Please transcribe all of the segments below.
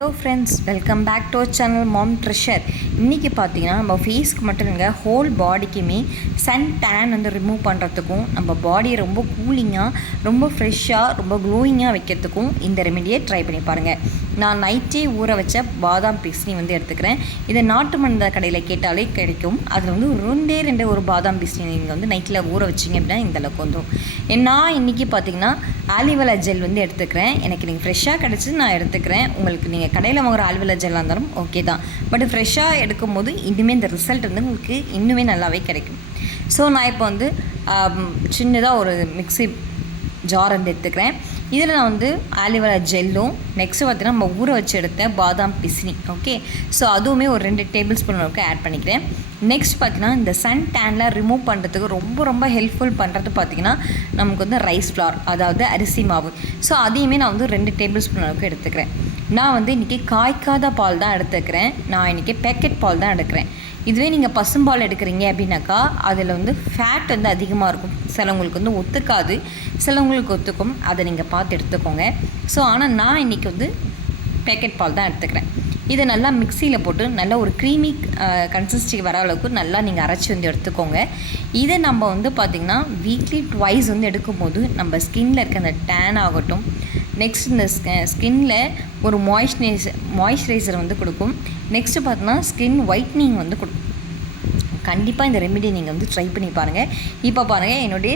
Hello friends welcome back to our channel mom treasure இன்றைக்கி பார்த்தீங்கன்னா நம்ம ஃபேஸ்க்கு மட்டும் இல்லைங்க ஹோல் பாடிக்குமே சன் டேன் வந்து ரிமூவ் பண்ணுறதுக்கும் நம்ம பாடியை ரொம்ப கூலிங்காக ரொம்ப ஃப்ரெஷ்ஷாக ரொம்ப க்ளோயிங்காக வைக்கிறதுக்கும் இந்த ரெமெடியை ட்ரை பண்ணி பாருங்கள் நான் நைட்டே ஊற வச்ச பாதாம் பிஸ்னி வந்து எடுத்துக்கிறேன். இதை நாட்டு மருந்த கடையில் கேட்டாலே கிடைக்கும். அதில் வந்து ரெண்டே ரெண்டே ஒரு பாதாம் பிஸ்னி நீங்கள் வந்து நைட்டில் ஊற வச்சிங்க அப்படின்னா இந்த அளவுக்கு வந்துடும் நான் இன்றைக்கி பார்த்தீங்கன்னா ஆலிவலா ஜெல் வந்து எடுத்துக்கிறேன். எனக்கு நீங்கள் ஃப்ரெஷ்ஷாக கிடச்சி நான் எடுத்துக்கிறேன். உங்களுக்கு நீங்கள் கடையில் வாங்குற ஆலிவலா ஜெல்லாக இருந்தாலும் ஓகே தான். பட் ஃப்ரெஷ்ஷாக எடுக்கும்போது இன்னுமே இந்த ரிசல்ட் வந்து உங்களுக்கு இன்னுமே நல்லாவே கிடைக்கும். ஸோ நான் இப்போ வந்து சின்னதாக ஒரு மிக்ஸி ஜார் வந்து எடுத்துக்கிறேன். இதில் நான் வந்து ஆலிவரா ஜெல்லும் நெக்ஸ்ட்டு பார்த்தீங்கன்னா நம்ம ஊற வச்சு எடுத்த பாதாம் பிசினி ஓகே ஸோ அதுவுமே ஒரு ரெண்டு டேபிள் ஸ்பூன் அளவுக்கு ஆட் பண்ணிக்கிறேன். நெக்ஸ்ட் பார்த்தீங்கன்னா இந்த சன் டேனில் ரிமூவ் பண்ணுறதுக்கு ரொம்ப ரொம்ப ஹெல்ப்ஃபுல் பண்ணுறது பார்த்திங்கன்னா நமக்கு வந்து ரைஸ் ஃப்ளார் அதாவது அரிசி மாவு. ஸோ அதையுமே நான் வந்து ரெண்டு டேபிள் ஸ்பூன் அளவுக்கு எடுத்துக்கிறேன். நான் வந்து இன்றைக்கி காய்க்காத பால் தான் எடுத்துக்கிறேன். நான் இன்றைக்கி பேக்கெட் பால் தான் எடுக்கிறேன். இதுவே நீங்கள் பசும்பால் எடுக்கிறீங்க அப்படின்னாக்கா அதில் வந்து ஃபேட் வந்து அதிகமாக இருக்கும். சிலவங்களுக்கு வந்து ஒத்துக்காது. சிலவங்களுக்கு ஒத்துக்கும். அதை நீங்கள் பார்த்து எடுத்துக்கோங்க. ஸோ ஆனால் நான் இன்றைக்கி வந்து பேக்கெட் பால் தான் எடுத்துக்கிறேன். இதை நல்லா மிக்சியில் போட்டு நல்லா ஒரு க்ரீமி கன்சிஸ்டி வர அளவுக்கு நல்லா நீங்கள் அரைச்சி வந்து எடுத்துக்கோங்க. இதை நம்ம வந்து பார்த்திங்கன்னா வீக்லி ட்வைஸ் வந்து எடுக்கும்போது நம்ம ஸ்கின்னில் இருக்க அந்த டேன் ஆகட்டும் நெக்ஸ்ட் இந்த ஸ்கின்னில் ஒரு மாய்ஸ்சரைசர் மாய்ஸ்சரைசர் வந்து கொடுக்கும். நெக்ஸ்ட்டு பார்த்தோன்னா ஸ்கின் ஒயிட்னிங் வந்து கொடுக்கும். கண்டிப்பாக இந்த ரெமிடி நீங்கள் வந்து ட்ரை பண்ணி பாருங்கள் இப்போ பாருங்கள் என்னுடைய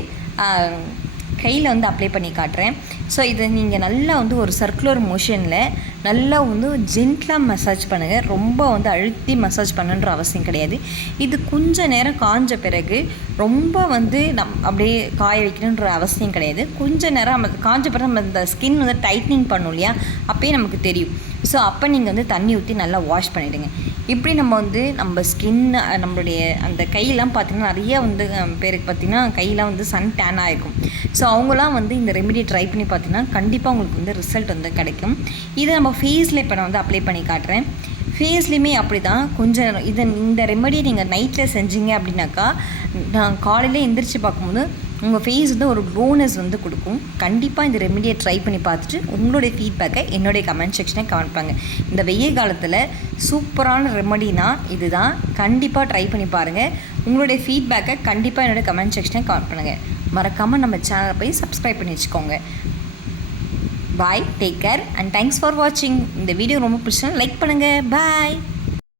கையில் வந்து அப்ளை பண்ணி காட்டுறேன். ஸோ இதை நீங்கள் நல்லா வந்து ஒரு சர்க்குலர் மோஷனில் நல்லா வந்து ஜென்ட்லாக மசாஜ் பண்ணுங்கள் ரொம்ப வந்து அழுத்தி மசாஜ் பண்ணுன்ற அவசியம் கிடையாது. இது கொஞ்ச நேரம் காஞ்ச பிறகு ரொம்ப வந்து நம் அப்படியே காய வைக்கணுன்ற அவசியம் கிடையாது. கொஞ்ச நேரம் நம்ம காஞ்ச பிறகு நம்ம இந்த ஸ்கின் வந்து டைட்னிங் பண்ணும் இல்லையா? அப்போயே நமக்கு தெரியும். ஸோ அப்போ நீங்கள் வந்து தண்ணி ஊற்றி நல்லா வாஷ் பண்ணிவிடுங்க இப்படி நம்ம வந்து நம்ம ஸ்கின் நம்மளுடைய அந்த கையெல்லாம் பார்த்திங்கன்னா நிறைய வந்து பேருக்கு பார்த்திங்கன்னா கையெல்லாம் வந்து சன் டேன் ஆகிருக்கும் ஸோ அவங்களாம் வந்து இந்த ரெமிடி ட்ரை பண்ணி பார்த்தீங்கன்னா கண்டிப்பாக உங்களுக்கு வந்து ரிசல்ட் வந்து கிடைக்கும். இதை நம்ம ஃபேஸில் இப்போ நான் வந்து அப்ளை பண்ணி காட்டுறேன். ஃபேஸ்லேயுமே அப்படி தான் கொஞ்சம் இதை இந்த ரெமடியை நீங்கள் நைட்டில் செஞ்சீங்க அப்படின்னாக்கா நான் காலையில் எந்திரிச்சு பார்க்கும்போது உங்கள் ஃபேஸ் வந்து ஒரு க்ளோனஸ் வந்து கொடுக்கும். கண்டிப்பாக இந்த ரெமெடியை ட்ரை பண்ணி பார்த்துட்டு உங்களுடைய ஃபீட்பேக்கை என்னுடைய கமெண்ட் செக்ஷனை கமெண்ட் இந்த வெய்ய காலத்தில் சூப்பரான ரெமடினா இதுதான். கண்டிப்பாக ட்ரை பண்ணி பாருங்கள் உங்களுடைய ஃபீட்பேக்கை கண்டிப்பாக என்னுடைய கமெண்ட் செக்ஷனை கமெண்ட் பண்ணுங்கள் மறக்காமல் நம்ம சேனலை போய் சப்ஸ்கிரைப் பண்ணி வச்சுக்கோங்க. Bye take care and thanks for வாட்சிங் இந்த வீடியோ ரொம்ப பிடிச்சா லைக் பண்ணுங்கள் பாய்